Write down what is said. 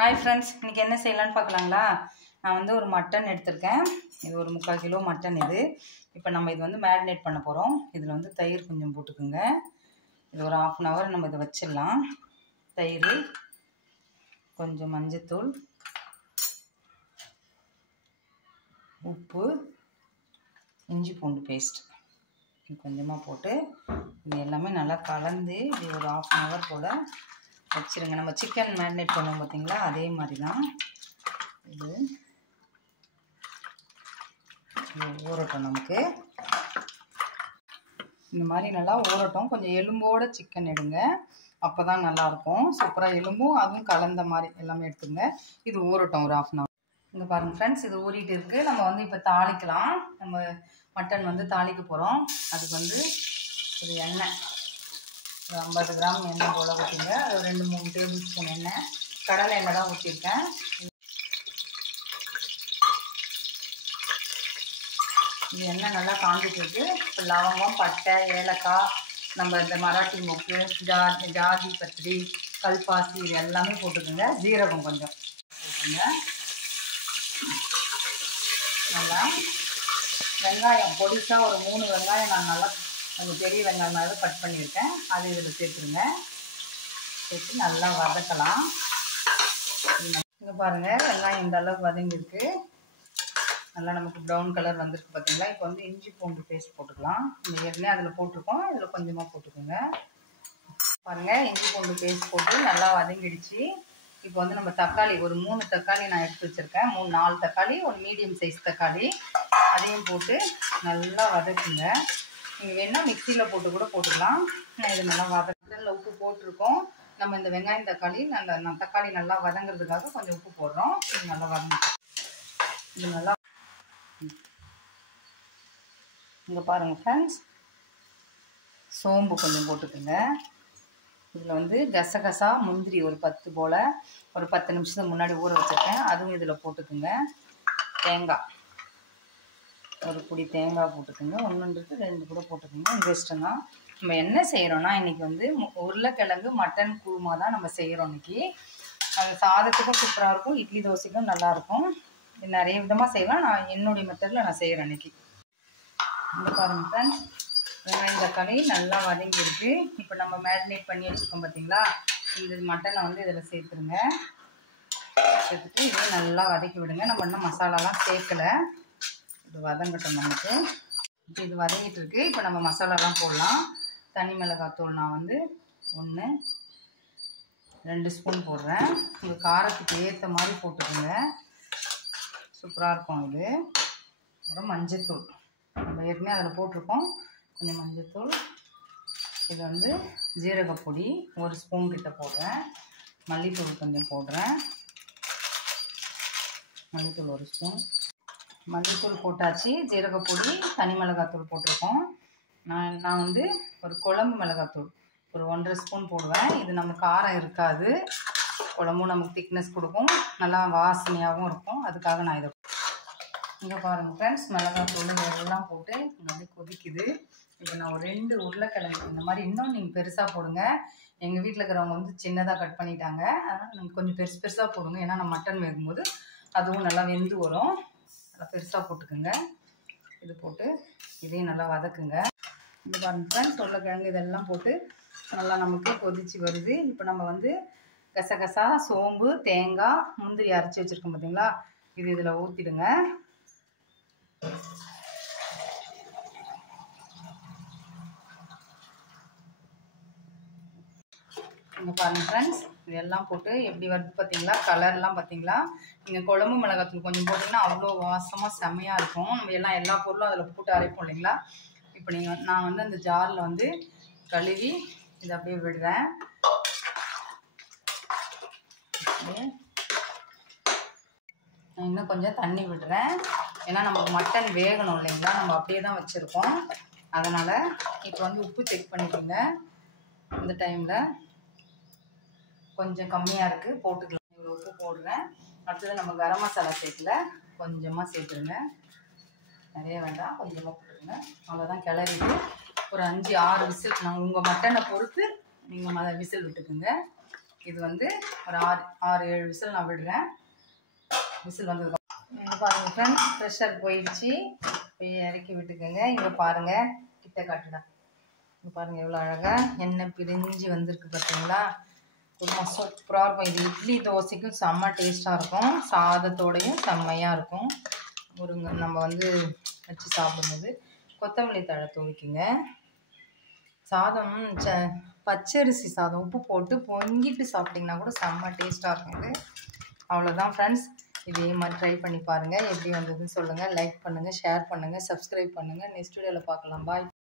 Hi friends, இன்றைக்கி என்ன செய்யலான்னு பார்க்கலாங்களா? நான் வந்து ஒரு மட்டன் எடுத்திருக்கேன். இது ஒரு 3/4 கிலோ மட்டன் இது. இப்போ நம்ம இது வந்து மேரினேட் பண்ண போகிறோம். இதில் வந்து தயிர் கொஞ்சம் போட்டுக்குங்க. இது ஒரு 1/2 அன் ஹவர் நம்ம இதை வச்சிடலாம். தயிர், கொஞ்சம் மஞ்சத்தூள், உப்பு, இஞ்சி பூண்டு பேஸ்ட் கொஞ்சமாக போட்டு இது எல்லாமே நல்லா கலந்து இது ஒரு 1/2 அன் ஹவர் போல் வச்சுருங்க. நம்ம சிக்கன் மேரினேட் பண்ணுவோம் பார்த்தீங்களா, அதே மாதிரி தான் இது ஊறட்டும். நமக்கு இந்த மாதிரி நல்லா ஊறட்டும். கொஞ்சம் எலும்போட சிக்கன் எடுங்க, அப்போ தான் நல்லாயிருக்கும். சூப்பராக எலும்பும் அதுவும் கலந்த மாதிரி எல்லாமே எடுத்துங்க. இது ஊறட்டும் ஒரு 1/2 அன் ஹவர். இங்கே பாருங்கள் ஃப்ரெண்ட்ஸ், இது ஊறிட்டு இருக்குது. நம்ம வந்து இப்போ தாளிக்கலாம். நம்ம மட்டன் வந்து தாளிக்க போகிறோம். அதுக்கு வந்து ஒரு எண்ணெய், ஒரு 50 கிராம் எண்ணெய் போல் ஊற்றிங்க. ஒரு 2-3 டேபிள் ஸ்பூன் எண்ணெய், கடலை எண்ணெய் தான் ஊற்றிருக்கேன். இது எண்ணெய் நல்லா காஞ்சிட்டு இருக்கு. இப்போ லவங்கம், பட்டை, ஏலக்காய், நம்ம இந்த மராட்டி மொக்கு, ஜாதி பத்திரி, கல்பாசி இது எல்லாமே போட்டுக்கோங்க. ஜீரகம் கொஞ்சம் போட்டுங்க. நல்லா வெங்காயம் பொடிசாக ஒரு 3 வெங்காயம் நான் நல்லா கொஞ்சம் பெரிய வெங்காயமாக கட் பண்ணியிருக்கேன். அது இதில் சேர்த்துருங்க. சேர்த்து நல்லா வதக்கலாம். இங்கே பாருங்கள், வெங்காயம் இந்த அளவுக்கு வதங்கிருக்கு. நல்லா நமக்கு ப்ரௌன் கலர் வந்துருக்கு பார்த்தீங்களா. இப்போ வந்து இஞ்சி பூண்டு பேஸ்ட் போட்டுக்கலாம். இந்த ஏற்கனவே அதில் போட்டிருக்கோம், இதில் கொஞ்சமாக போட்டுக்கோங்க. பாருங்கள், இஞ்சி பூண்டு பேஸ்ட் போட்டு நல்லா வதங்கிடுச்சு. இப்போ வந்து நம்ம தக்காளி ஒரு 3 தக்காளி நான் எடுத்து வச்சுருக்கேன். 4 தக்காளி, ஒரு மீடியம் சைஸ் தக்காளி, அதையும் போட்டு நல்லா வதக்குங்க. நீங்கள் வேணால் மிக்சியில் போட்டு கூட போட்டுக்கலாம். இது நல்லா வதக்கல உப்பு போட்டிருக்கோம். நம்ம இந்த வெங்காயம் தக்காளி தக்காளி நல்லா வதங்கிறதுக்காக கொஞ்சம் உப்பு போடுறோம். இது நல்லா வதங்க. இது நல்லா இங்கே பாருங்கள் ஃப்ரெண்ட்ஸ், சோம்பு கொஞ்சம் போட்டுக்கோங்க. இதில் வந்து கசகசா, முந்திரி ஒரு 10 போல் ஒரு 10 நிமிஷத்துக்கு முன்னாடி ஊற வச்சுருக்கேன். அதுவும் இதில் போட்டுக்குங்க. தேங்காய் ஒரு புடி தேங்காய் போட்டுக்கோங்க. 1-2 கூட போட்டுக்கோங்க. உங்கள் இஷ்டம் தான். நம்ம என்ன செய்கிறோன்னா, இன்றைக்கி வந்து உருளைக்கிழங்கு மட்டன் குருமா தான் நம்ம செய்கிறோம் இன்றைக்கி. அது சாதத்துக்கும் சூப்பராக இருக்கும், இட்லி தோசைக்கும் நல்லாயிருக்கும். நிறைய விதமாக செய்யலாம். நான் என்னுடைய மெத்தடில் நான் செய்கிறேன் இன்றைக்கி. இந்த பாருங்கள் ஃப்ரெண்ட்ஸ், வெங்காயம் தக்காளி நல்லா வதங்கிருக்கு. இப்போ நம்ம மேரினேட் பண்ணி வச்சுருக்கோம் பார்த்தீங்களா, இந்த மட்டனை வந்து இதில் சேர்த்துருங்க. சேர்த்துட்டு இதை நல்லா வதக்கி விடுங்க. நம்ம இன்னும் மசாலாலாம் சேர்க்கலை. இது வதங்கட்டும் நமக்கு. இப்போ இது வதங்கிட்டு இருக்கு. இப்போ நம்ம மசாலாலாம் போடலாம். தனி மிளகாத்தூள் நான் வந்து 1-2 ஸ்பூன் போடுறேன். உங்கள் காரத்துக்கு ஏற்ற மாதிரி போட்டுக்கோங்க. சூப்பராக இருக்கும் இது. அப்புறம் மஞ்சத்தூள் நம்ம ஏற்கனவே அதில் போட்டிருக்கோம். கொஞ்சம் மஞ்சத்தூள். இது வந்து ஜீரகப்பொடி 1 ஸ்பூன் கிட்ட போடுறேன். மல்லித்தூள் கொஞ்சம் போடுறேன். மல்லித்தூள் 1 ஸ்பூன். மல்லித்தூள் போட்டாச்சு. ஜீரகப்பொடி, தனி மிளகாத்தூள் போட்டிருக்கோம். நான் வந்து ஒரு குழம்பு மிளகாத்தூள் ஒரு 1.5 ஸ்பூன் போடுவேன். இது நம்ம காரம் இருக்காது, குழம்பும் நமக்கு திக்னஸ் கொடுக்கும், நல்லா வாசனையாகவும் இருக்கும். அதுக்காக நான் இதை இங்கே பாருங்கள் ஃப்ரெண்ட்ஸ், மிளகாத்தூள் இதெல்லாம் போட்டு நல்லா கொதிக்குது. இப்போ நான் ஒரு 2 உருளைக்கிழங்கு இந்த மாதிரி, இன்னும் நீங்கள் பெருசாக போடுங்க. எங்கள் வீட்டில் இருக்கிறவங்க வந்து சின்னதாக கட் பண்ணிட்டாங்க. அதனால் நீங்கள் கொஞ்சம் பெருசாக போடுங்க. ஏன்னா நான் மட்டன் வேகும்போது அதுவும் நல்லா வெந்து வரும். நல்லா பெருசாக போட்டுக்குங்க. இது போட்டு இதையும் நல்லா வதக்குங்க. இந்த பாருங்கள் ஃப்ரெண்ட்ஸ், உருளைக்கிழங்கு இதெல்லாம் போட்டு நல்லா நமக்கு கொதிச்சு வருது. இப்போ நம்ம வந்து கசகசா, சோம்பு, தேங்காய், முந்திரி அரைச்சி வச்சுருக்கோம் பார்த்தீங்களா, இது இதில் ஊற்றிடுங்க. இங்கே பாருங்கள் ஃப்ரெண்ட்ஸ், இதெல்லாம் போட்டு எப்படி வருது பார்த்தீங்களா, கலர்லாம் பார்த்தீங்களா. நீங்கள் குழம்பு மிளகாத்தூள் கொஞ்சம் போட்டிங்கன்னா அவ்வளோ வாசமாக செம்மையாக இருக்கும். நம்ம எல்லா பொருளும் அதில் போட்டு அரைப்போம் இல்லைங்களா. இப்போ நான் வந்து அந்த ஜாரில் வந்து கழுவி இதை அப்படியே விடுறேன். நான் இன்னும் கொஞ்சம் தண்ணி விடுறேன். ஏன்னா நமக்கு மட்டன் வேகணும் இல்லைங்களா, நம்ம அப்படியே தான் வச்சுருக்கோம். அதனால் இப்போ வந்து உப்பு செக் பண்ணிக்கோங்க. இந்த டைமில் கொஞ்சம் கம்மியாக இருக்குது, போட்டுக்கலாம். இவ்வளோ உப்பு போடுறேன். அடுத்தது நம்ம கரம் மசாலா சேர்க்கல, கொஞ்சமாக சேர்த்துருங்க. நிறைய வேண்டாம், கொஞ்சமாக போட்டுருங்க. அவ்வளோதான். கிளறிட்டு ஒரு 5-6 விசில், நான் உங்கள் மட்டனை பொறுத்து நீங்கள் விசில் விட்டுக்குங்க. இது வந்து ஒரு 6-7 விசில் நான் விடுறேன். விசில் வந்ததுக்கு பாருங்கள் ஃப்ரெண்ட்ஸ், ப்ரெஷர் போயிடுச்சு. போய் இறக்கி விட்டுக்கோங்க. இங்கே பாருங்கள், கிட்ட காட்டுடா. இங்கே பாருங்கள் எவ்வளோ அழகாக எண்ணெய் பிரிஞ்சு வந்திருக்கு பார்த்தீங்களா? குருமா சூப்பராக இருக்கும். இது இட்லி தோசைக்கும் செம்ம டேஸ்ட்டாக இருக்கும். சாதத்தோடையும் செம்மையாக இருக்கும். நம்ம வந்து வச்சு சாப்பிடும்போது கொத்தமல்லி தழை தூவிக்குங்க. சாதம் பச்சரிசி சாதம் உப்பு போட்டு பொங்கிட்டு சாப்பிட்டிங்கன்னா கூட செம்ம டேஸ்ட்டாக இருக்கும். இது அவ்வளோதான் ஃப்ரெண்ட்ஸ். இதே மாதிரி ட்ரை பண்ணி பாருங்கள். எப்படி வந்ததுன்னு சொல்லுங்கள். லைக் பண்ணுங்கள், ஷேர் பண்ணுங்கள், சப்ஸ்கிரைப் பண்ணுங்கள். நெக்ஸ்ட் வீடியோவில் பார்க்கலாம். பாய்.